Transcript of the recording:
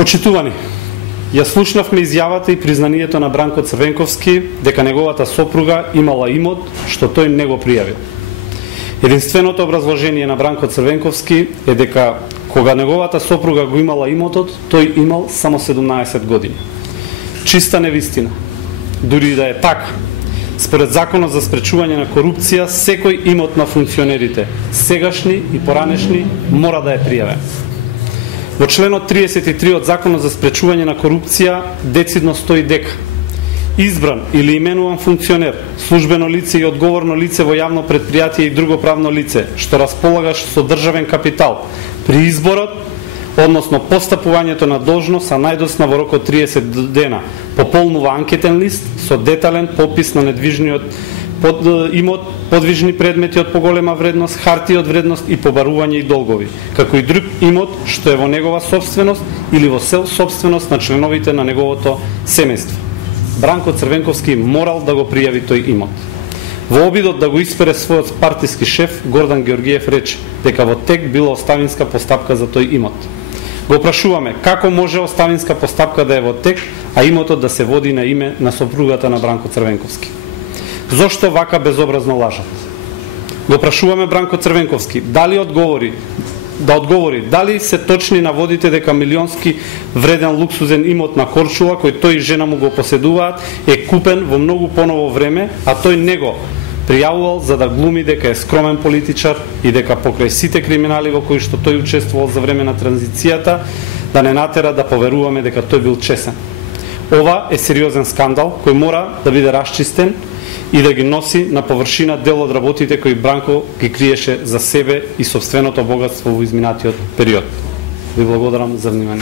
Почитувани, ја слушнавме изјавата и признанието на Бранко Црвенковски дека неговата сопруга имала имот што тој не го пријавил. Единственото образложение на Бранко Црвенковски е дека кога неговата сопруга го имала имотот, тој имал само 17 години. Чиста невистина. Дури да е така, според Законот за спречување на корупција, секој имот на функционерите, сегашни и поранешни, мора да е пријавен. Во членот 33 од Законот за спречување на корупција децидно стои дека избран или именуван функционер, службено лице и одговорно лице во јавно предпријатие и друго правно лице што располага со државен капитал при изборот, односно постапувањето на должност, а најдосна во рок од 30 дена пополнува анкетен лист со детален попис на недвижниот имот, подвижни предмети од поголема вредност, хартии од вредност и побарување и долгови, како и друг имот што е во негова собственост или во собственост на членовите на неговото семејство. Бранко Црвенковски морал да го пријави тој имот. Во обидот да го испере својот партиски шеф, Гордан Георгиев рече дека во тек била оставинска постапка за тој имот. Го прашуваме како може оставинска постапка да е во тек, а имотот да се води на име на сопругата на Бранко Црвенковски. Зошто вака безобразно лажат? Го прашуваме Бранко Црвенковски дали дали се точни наводите дека милионски вреден луксузен имот на Корчула, кој тој и жена му го поседуваат, е купен во многу поново време, а тој не го пријавувал за да глуми дека е скромен политичар и дека покрај сите криминали во кои што тој учествувал за време на транзицијата, да не натера да поверуваме дека тој бил чесен. Ова е сериозен скандал кој мора да биде расчистен и да ги носи на површина дел од работите кои Бранко ги криеше за себе и собственото богатство во изминатиот период. Ви благодарам за внимание.